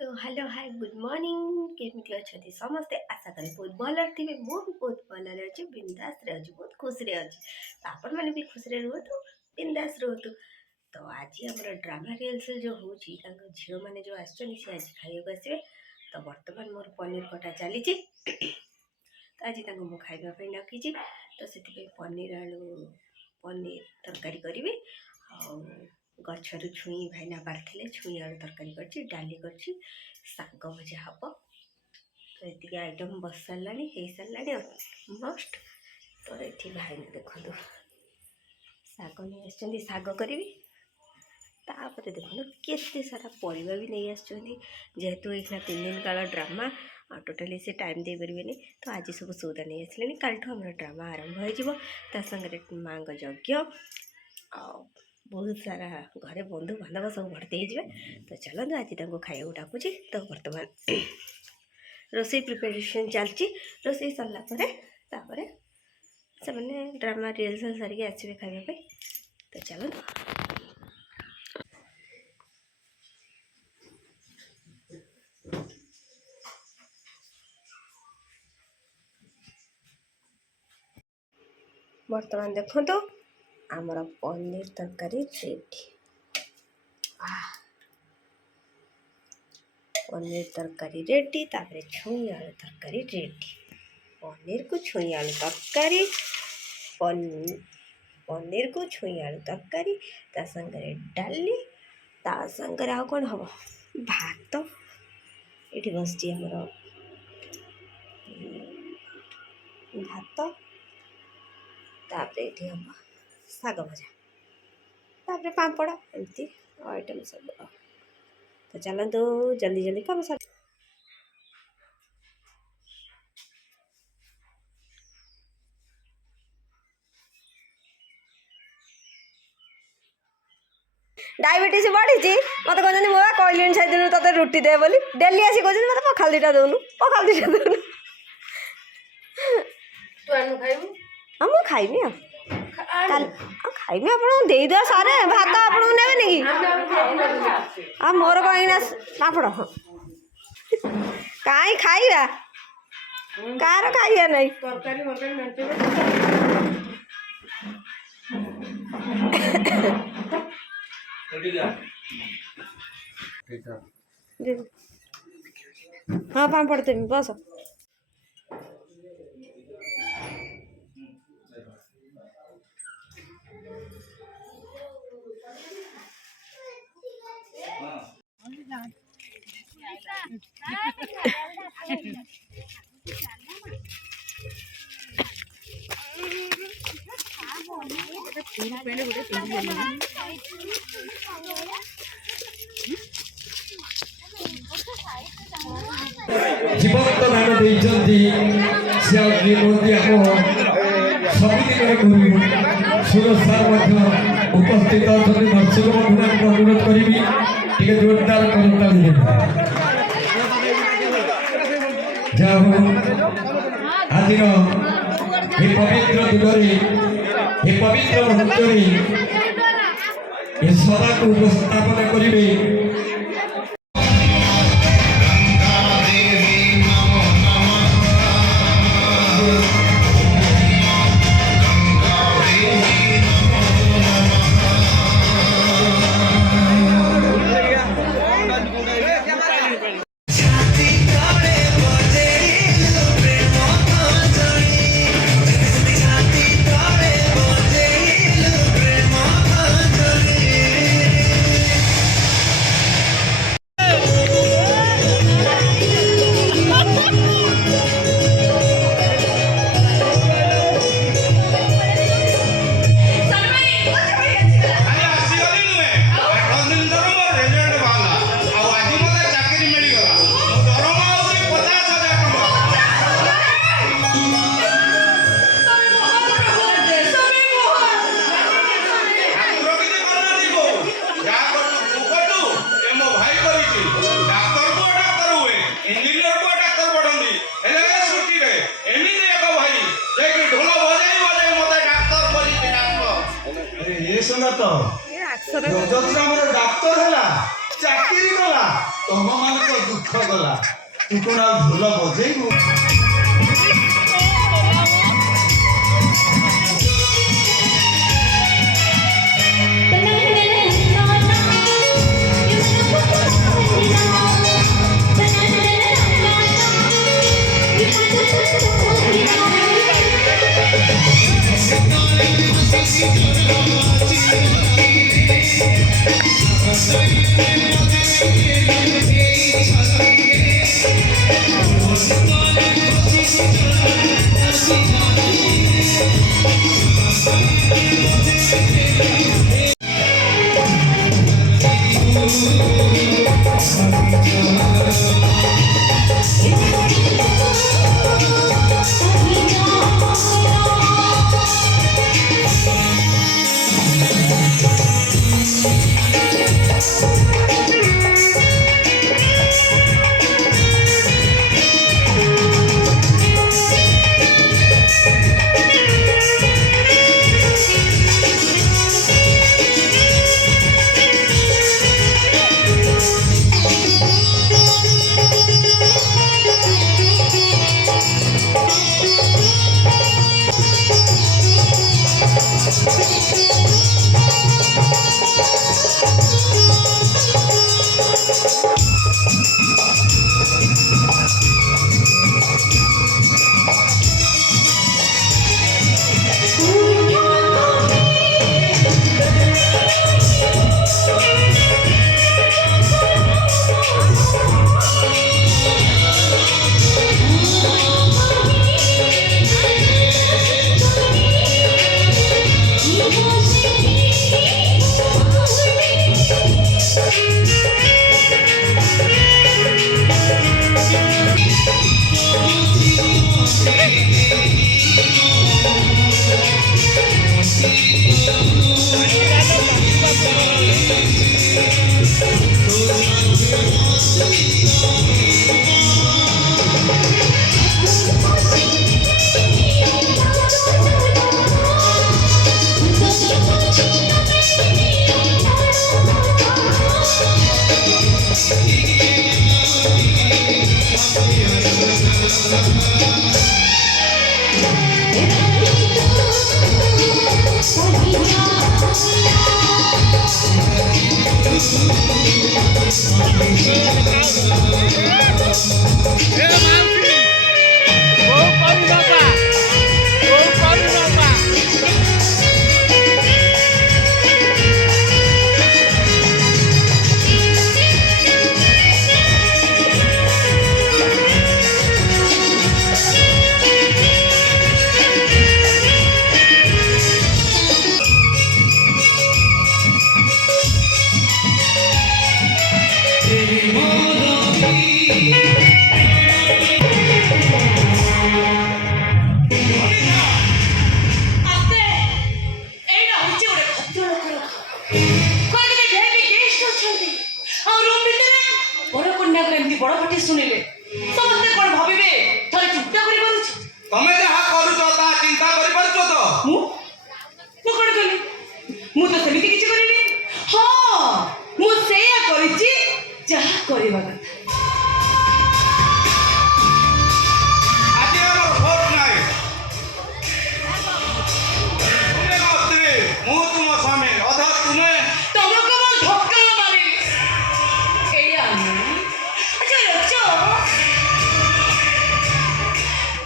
तो hello hi good morning केमिति अच्छे समस्ते आशा करें बहुत भल थे मुझे बहुत भल अच्छे बिंदास अच्छे बहुत खुशी अच्छे तो आपण मैंने भी खुशी रुहतु बिंदास रुहतु। तो आज आम ड्रामा रिहर्सल जो हो झील मैंने जो आज खाइबा आसवे तो बर्तमान मोर पनीर कटा चली तो आज मुझे खाइबापी डकी तो से पनीर आलू पनीर तरकारी करी गचर छुई भाईना बाढ़ी छुई आलू तरकारी कर डाली कर शाग भजा हम तो ये आइटम बस सारा हो सारा मस्ट तो ये भाईना देखो शाग नहीं शाग करी तापर देखो केते सारा परिवा भी नहीं आसतु ये 3 दिन काल ड्रामा टोटाली से टाइम दे पारे तो आज सब सौदा नहीं आसले कालठू आम ड्रामा आरंभ हो माँ यज्ञ बहुत सारा घरे बंधु बांधव सब भर्ती हो तो चलते आज खाया डाकुची तो बर्तमान रोसई प्रिपेरेसन चलती रोसई सरला से मैंने ड्रामा रिहर्सल सारिके आसवे खाइबा तो चलो बर्तमान देखो तो आमर पनीर तरकारी रेडी पनीर तरकारी रेडी तापर छुई आलू तरकारी रेडी पनीर को छुई आलू तरकारी पनीर को छुई आलू तरकारी ता संगे डाली ता संगे आ कौन हम भात ये बस आमर भात तापर ये हम शाग भजा तापर पापड़ एमती आइटम सब तो चलते जल्दी जल्दी कम सर डायबिटीज बढ़ी मत कहते मुझे कहली से तेज रुटी दे बोली डेली आसी कहते मत पखाल दीटा दौनु पखाल दीटा दौनु हाँ मुझे खाइबी खाइबी आप देद सारे भात आप ने मोर कहीं पापड़ कहीं खाइबा कार खाइबा नहीं हाँ पापड़ तुम बस जीवंत नाम देइचंती श्री मोदी आम सबुदिन सुरज सार उपस्थित अच्छा दर्शक बंधु अनुरोध करी जोरदार करताली आज पवित्र दिगरे पवित्र मुहूर्त सदा को उपस्थापन करेंगे सुन तो डाक्तर है चाकरी कला ତମମାନଙ୍କ ଦୁଃଖ ଗଲା ତୁ କଣ ଆଉ ଢୋଲ ବଜେଇବୁ?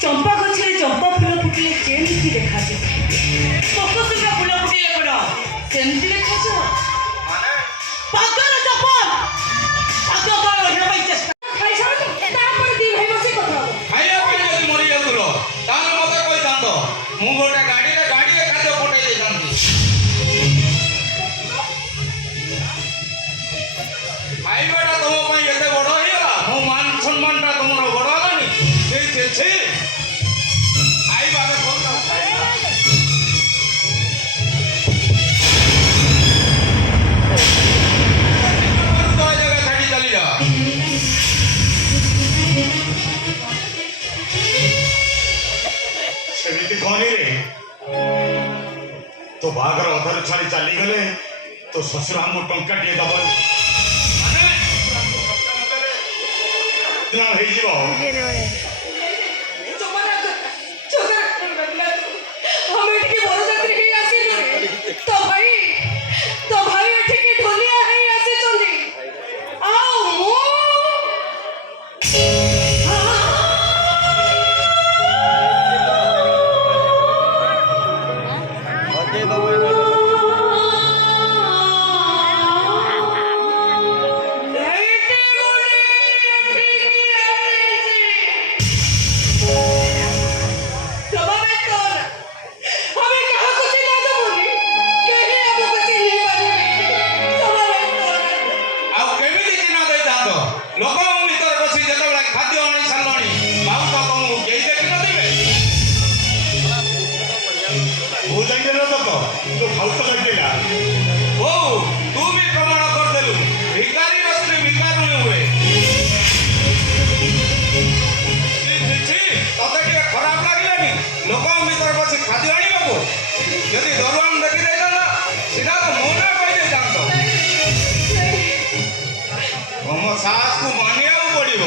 चंपा गछे चंपा फूल फुटिले केमती देखाजे पकसुगा फूल फुटिले कोन सेमती देखाजो माने पागल चपल आगो कर हे भाई चेष्टा खाइसा ता पर दी भाई बसे कथा खाइया पे जदी मरि जातुलो ताल मते कोइ दांतो मु गोटे गाडी खाद्य पटाई दे दांती भाई बेटा तुम पई एते बड़ हिला मो मान सम्मान ता तुमरो बड़ हलानी से छे आई बाबे बोलता तो जगह छाड़ी चली जा सेमिति कोनी रे तो बागर अधर छाड़ी चली गले तो ससुर हमको टंका दिए दबन ବର୍ତ୍ତମାନ ହେଇଯିବ। ଆମେ ଟିକେ ବରଯାତ୍ରୀ ହେଇ ଆସିଲୁ ତ ଭାଇ ଏଠିକି ଢୋଲିଆ ହେଇ ଆସିଛନ୍ତି ଆଉ ମୁଁ ଆଉ କେମିତି ଚିହ୍ନ ଦେଇଥାନ୍ତ? ଲୋକଙ୍କ ଭିତରେ ବସି ଯେତେବେଳେ ଖାଦ୍ୟ ଆଣି ସାରିଲଣି ମାଉସ ତମକୁ କେହି ଦେଖିନଥିବେ? ମୁଁ ଯାଇଥିଲି ତ ତୁ ଖାଉଛ ଯାଇଥିଲା। ହଉ ତୁ ବି ପ୍ରମାଣ କରିଦେଲୁ ଭିକାରୀର ସ୍ତ୍ରୀ ଭିକାରୁଣୀ ହୁଏ। ତତେ ଟିକେ ଖରାପ ଲାଗିଲାନି ଲୋକଙ୍କ ଭିତରେ ବସି ଖାଦ୍ୟ ଆଣିବାକୁ? ଯଦି ଦରୁଆନ ଦେଖିଦେଇଥାନ୍ତା ସିଧା ତ ମୋ ନା କହିଦେଇଥାନ୍ତ। ତମ ସାହସକୁ ମାନିବାକୁ ପଡ଼ିବ।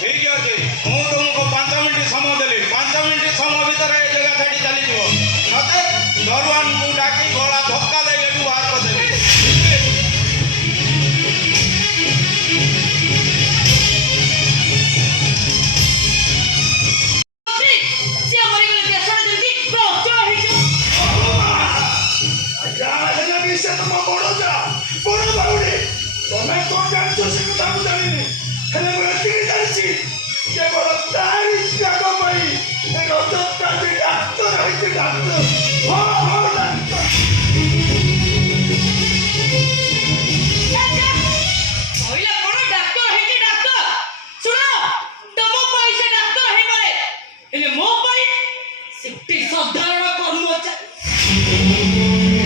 ଠିକ ଅଛି ମୁଁ ତୁମକୁ 5 ମିନିଟ୍ ସମୟ ଦେଲି। 5 ମିନିଟ୍ ସମୟ ଭିତରେ ଏ ଜାଗା ଛାଡ଼ି ଚାଲିଯିବ, ନଚେତ୍ ଦରୁଆନକୁ ଡାକି ଗଳା ଧକ୍କା ଦେଇ ଏଠୁ ବାହାର କରିଦେବି। ଯାହା ହେଲେ ବି ସେ ତମ ବଡ଼ ଯା, ବଡ଼ ଭାଉଣୀ। ତମେ କଣ ଜାଣିଛ ସେ କଥା ମୁଁ ଜାଣିନି, ହେଲେ ମୁଁ ଏତିକି ଜାଣିଛି କେବଳ ତାରି ତ୍ୟାଗ ପାଇଁ ଏ ରଜତ ଆଜି ଡାକ୍ତର ହେଇଛି। ଡାକ୍ତର ଡାକ୍ତର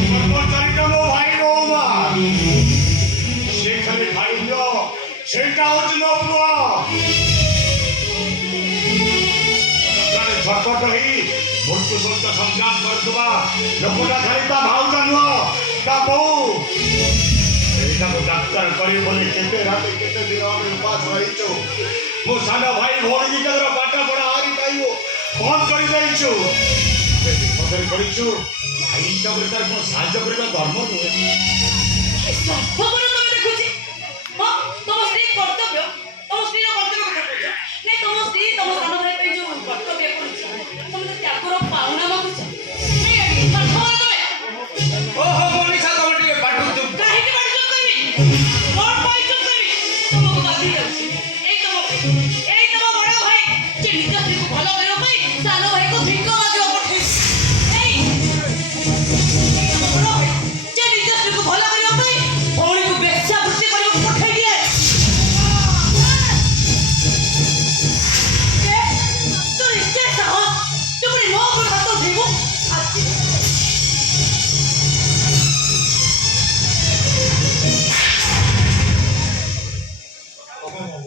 କର୍ମଚାରୀଟା ମୋ ଭାଇ ରହୁମା। ସେ ଖାଲି ଖାଇଦିଅ, ସେଇଟା ହଉଛି ମୋ ପୁଅ। ଝଟପଟ ହେଇ ମୃତ୍ୟୁ ସହିତ ସଂଗ୍ରାମ କରୁଥିବା ଲୋକଟା ଖାଲି ତା ଭାଉଜ ନୁହଁ, ତା ବୋଉ। ସେଇଟାକୁ ଡାକ୍ତର କରିବି ବୋଲି କେତେ ରାତି କେତେ ଦିନ ଆମେ ଉପାସ ରହିଛୁ। ମୋ ସାନ ଭାଇ ଭଉଣୀ ଦିଟାର ପାଠ ପଢା ହାରି ପାଇବ ବନ୍ଦ କରିଦେଇଛୁ। ବିପଦରେ କରିଛୁ। ଭାଇ ହିସାବରେ ତାର କ'ଣ ସାହାଯ୍ୟ କରିବା ଧର୍ମ ନୁହେଁ। ଓହୋ ମନୀଷା ତମେ ଟିକେ ବାଟୁଛୁ।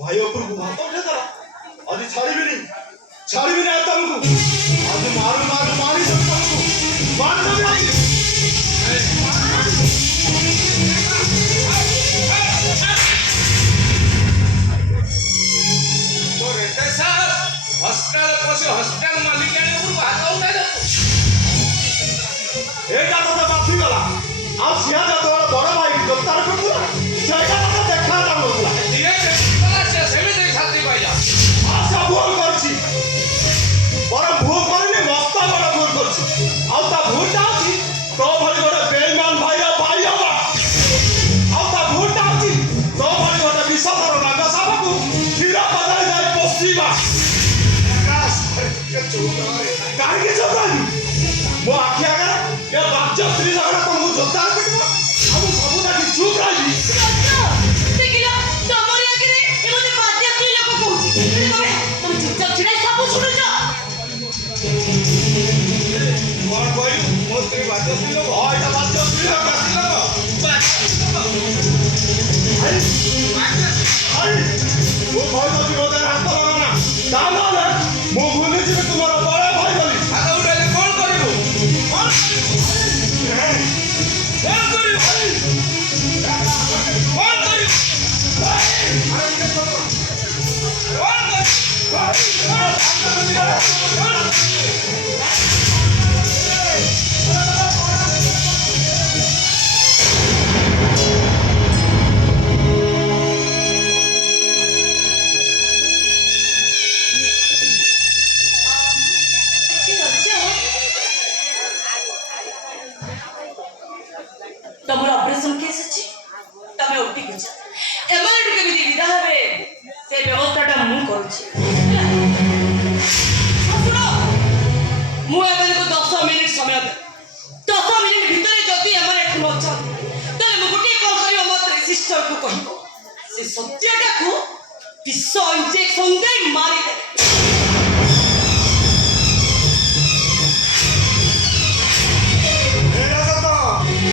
ଭାଇ ଉପରକୁ ଭାତ ଉଠେଇଦେଲା। ଆଜି ଛାଡ଼ିବିନି ଆଉ ତମକୁ। ଆଜି ମାରି ଦେବି ତମକୁ। ମାରିଦେବି ଆଜି। তোর এতে সাহস হসপিটালে পশে হসপিটাল মালিকানি উপর হাত উঠাই দে। ଏଇଟା ତତେ ବାଧିଗଲା। ଆଉ ସିଆ ଯେତେବେଳେ ବଡ଼ ଭାଇ ଗ୍ରେପ୍ତାର କରୁଥିଲା ସେଇଟା ତତେ ଦେଖା ଯାଉନଥିଲା। ଯିଏ ଦେଖିଥିଲା ସେ ସେମିତି ଶାନ୍ତି ପାଇଲା। ଆଶା ଭୁଲ କରିଛି, ବରଂ ଭୁଲ କରିନି ମସ୍ତ ବଡ଼ ଭୁଲ କରିଛି। ଆଉ ତା ଭୁଲଟା ଅଛି ତୋ ଭଳି ଗୋଟେ ବେଇମାନ ଭାଇର ଭାଇ ହବା। ଆଉ ତା ଭୁଲଟା ଅଛି ତୋ ଭଳି ଗୋଟେ ବିଷଧର ନାଗ ସାପକୁ କ୍ଷୀର ବଦଳି ଯାଇ ପୋଷିବା। କାହିଁକି ଚୋଦାନି ମୋ ଆଖି ଆଗରେ ଏ ବାଜ୍ୟ ସ୍ତ୍ରୀ ଜାଗାରେ ତମକୁ ଜୋତାର ପିଟିବ। ଆଉ ମୁଁ ସବୁ ଦେଖି ଚୁପ୍ ରହିବି। କଣ କହିଲୁ ମୋ ସ୍ତ୍ରୀ ବାଧ୍ୟ ଲୋକ। ଏଇଟା ବାଜ୍ୟ ସ୍ତ୍ରୀ ଲୋକ। ମୁଁ କହିଦେଉଛି ମୋ ଦେହରେ ହାତ ଲଗାନା। ତା ନହେଲେ ମୁଁ ଭୁଲିଯିବି ତୁମର ବଡ଼ ଭାଇ ବୋଲି। ହାତ ଉଠାଇଲେ କଣ କରିବୁ? କଣ କରିବୁ? କଣ କରିବୁ? ଠିକ ଅଛି ଏମାନେ ଟିକେ ବି ବିଦା ହେବେ ସେ ବ୍ୟବସ୍ଥାଟା ମୁଁ କରୁଛି ଶୁଣ ମୁଁ ଏମାନଙ୍କୁ 10 ମିନିଟ୍ ସମୟ ଦେବି 10 ମିନିଟ୍ ଭିତରେ ଯଦି ଏମାନେ ଏଠୁ ନଅଛନ୍ତି ତାହେଲେ ମୁଁ ଗୋଟିଏ କଲ୍ କରିବ ମୋ ସିଷ୍ଟରକୁ କହିବ ସେ ସତ୍ୟଟାକୁ ବିଷ ଇଞ୍ଜେକ୍ସନ ଦେଇ ମାରିଦେବେ